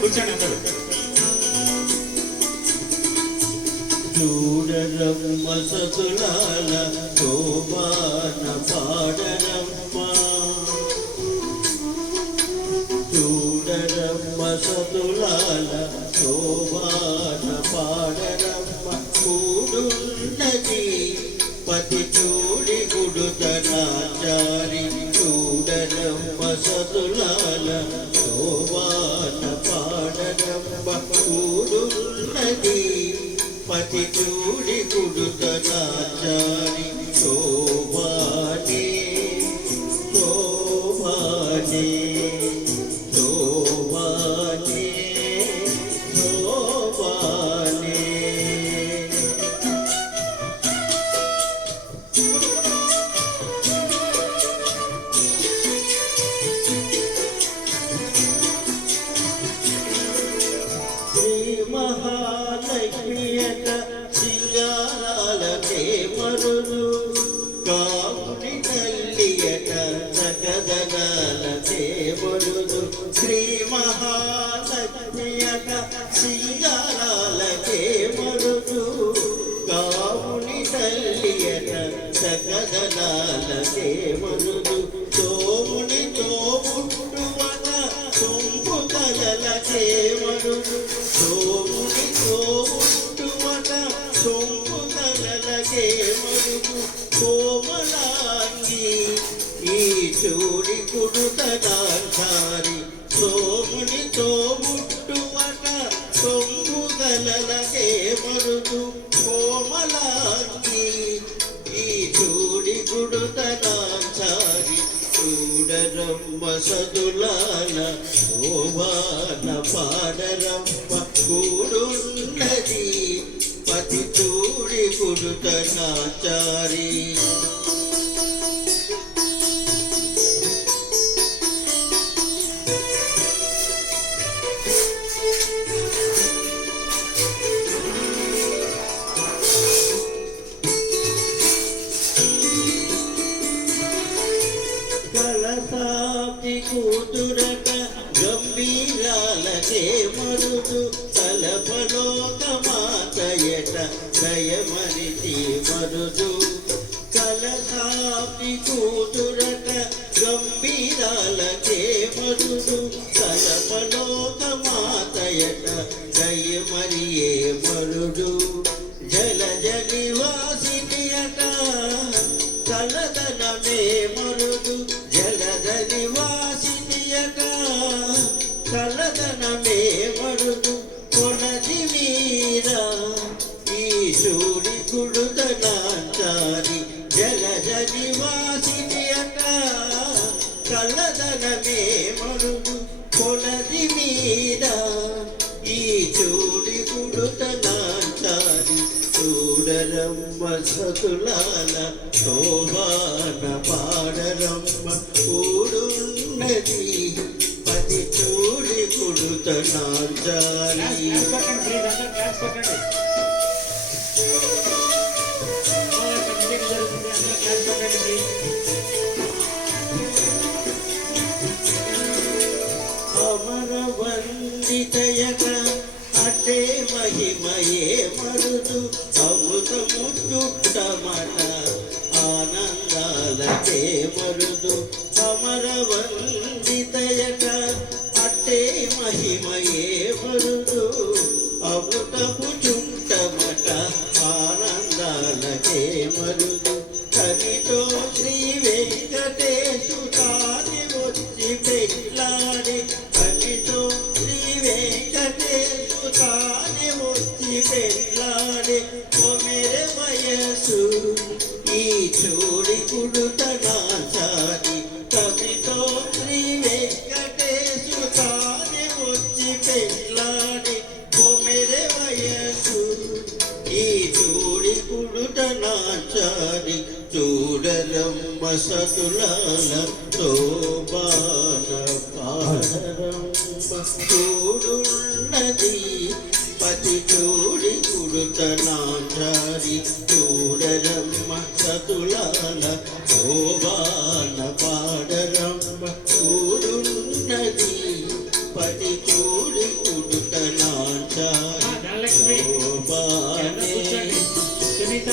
కూర్చోండి అందరూ. చూడరమ్మ సతులాల శోభాన పాడరమ్మ, చూడరమ్మ సతులాల శోభాన పాడరమ్మ. కూడున్నది పతి చూడి గుడుతనాచారి, చూడరమ్మ సతులాల శోభాన పాడరమ్మ. కూడున్నది పతి చూడి గుడుతనాచారి, శోభానే శోభానే శోభానే శోభానే. శ్రీ మహాలక్ష్మియట సింగారాలకే మరుదు, కాముని తల్లియట సకదనాలకే మరుదు. శ్రీ మహాలక్ష్మియట సింగారాలకే మరుదు, కాముని తల్లియట సకదనాలకే మరుదు. సోముని తోముట్టువన సొంపు కలలకే మరుదు, సోముని తోముట్టువన సొంపు కలలకే మరుదు. కోమలాంగి ఈ చూడి కుడుతనాచారి, సోముని తోముట్టువన సొంపు కలలకే మరుదు. కోమలాంగి ఈ చూడి కుడుతనాచారి, చూడరమ్మ సతులాల శోభాన పాడరమ్మ. కూడున్నది పతి చూడి కుడుతనాచారి. కలసాబ్ది కూతురట గంభీరాలకే మరుదు, కలపలోకమాతయట దయమరిచి మరుదు. కలసాబ్ది కూతురట గంభీరాలకే మరుదు, కలపలోకమాతయట దయమరియే మరుడు. జలజ నివాసినియట కలదనమే మరుదు, జలద నివాసినియట కలదనమే మరుదు. కొనది మీర ఈ చూడి కుడుతనాచారి, జలద నివాసినియట కలదనమే మరుదు. కొనది మీద ఈ చూడి కుడుతనాచారి, చూడరమ్మ సతులాల శోభాన పాడరమ్మ. కూడున్నది పతి చూడి కుడుతనాచారి. అమర వందితయట అటే మహిమయే మరుదు, అమృతముట్టుటమట ఆనందాలకే మరుదు. అమర వందితయట అటే మహిమయే మరుదు, అమృతపు చుట్టమట ఆనందాలకే మరుదు. కనితో శ్రీ వెంకటేశు తాని వచ్చి పెళ్ళాడి, కనితో శ్రీ వెంకటేశు తాని వచ్చి పెళ్ళాడి. కొమెరె వయసు ఈ చూడి కుడుతనాచారి, కవితో శ్రీ వెంకటేశు తాని వచ్చి పెళ్ళాడి. కొమెరె వయసు ఈ చూడి కుడుతనాచారి, చూడరమ్మ సతులాల శోభాన పాడరమ్మ. కూడున్నది పతి చూడి కుడుతనాచారి, చూడరమ్మ సతులాల శోభాన పాడరమ్మ. కూడున్నది పతి చూడి ధనలక్ష్మి కింద కూర్చోండి. సునీత